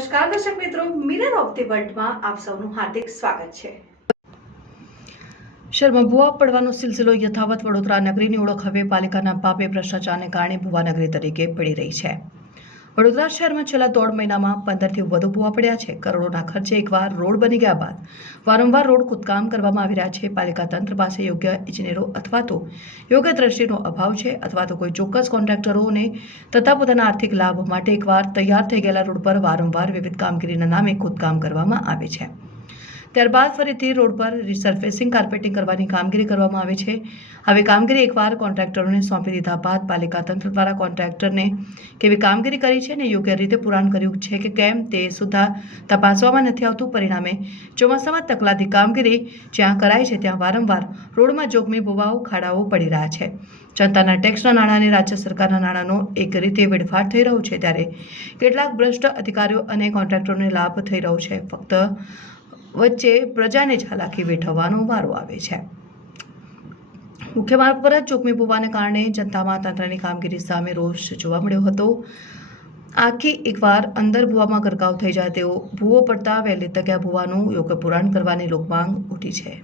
નમસ્કાર દર્શક મિત્રો, મિરર ઓફ ધી વર્લ્ડમાં આપ સૌનું હાર્દિક સ્વાગત છે। શહેરમાં ભૂવા પડવાનો સિલસિલો યથાવત। વડોદરા નગરીની ઓળખ હવે પાલિકાના પાપે ભ્રષ્ટાચારને કારણે ભૂવા નગરી તરીકે પડી રહી છે। વડોદરા શહેરમાં છેલ્લા 1.5 મહિનામાં 15થી વધુ ભૂવા પડ્યા છે। કરોડોના ખર્ચે એકવાર રોડ બની ગયા બાદ વારંવાર રોડ ખોદકામ કરવામાં આવી રહ્યા છે। પાલિકા તંત્ર પાસે યોગ્ય ઇજનેરો અથવા તો યોગ્ય દ્રષ્ટિનો અભાવ છે અથવા તો કોઈ ચોક્કસ કોન્ટ્રાક્ટરોને તથા પોતાના આર્થિક લાભ માટે એકવાર તૈયાર થઈ ગયેલા રોડ પર વારંવાર વિવિધ કામગીરીના નામે ખોદકામ કરવામાં આવે છે। ત્યારબાદ ફરીથી રોડ પર રિસર્ફેસિંગ કાર્પેટિંગ કરવાની કામગીરી કરવામાં આવે છે। હવે કામગીરી એકવાર કોન્ટ્રાક્ટરોને સોંપી દીધા બાદ પાલિકા તંત્ર દ્વારા કોન્ટ્રાક્ટરને કેવી કામગીરી કરી છે અને યોગ્ય રીતે પૂરાણ કર્યું છે કે કેમ તે સુદ્ધા તપાસવામાં નથી આવતું। પરિણામે ચોમાસામાં તકલાદી કામગીરી જ્યાં કરાય છે ત્યાં વારંવાર રોડમાં જોખમી ભૂવાઓ ખાડાઓ પડી રહ્યા છે। જનતાના ટેક્સના નાણાંને રાજ્ય સરકારના નાણાંનો એક રીતે વેડફાટ થઈ રહ્યો છે, ત્યારે કેટલાક ભ્રષ્ટ અધિકારીઓ અને કોન્ટ્રાક્ટરોને લાભ થઈ રહ્યો છે। ફક્ત વચ્ચે પ્રજાને જ હાલાકી વેઠવવાનો વારો આવે છે। મુખ્ય માર્ગ પર જ જોખમી ભૂવાને કારણે જનતામાં તંત્રની કામગીરી સામે રોષ જોવા મળ્યો હતો। આખી એકવાર અંદર ભૂવામાં ગરકાવ થઈ જાય તેવો ભૂવો પડતા વહેલી તકે ભૂવાનું યોગ્ય પુરાણ કરવાની લોકમાંગ ઉઠી છે।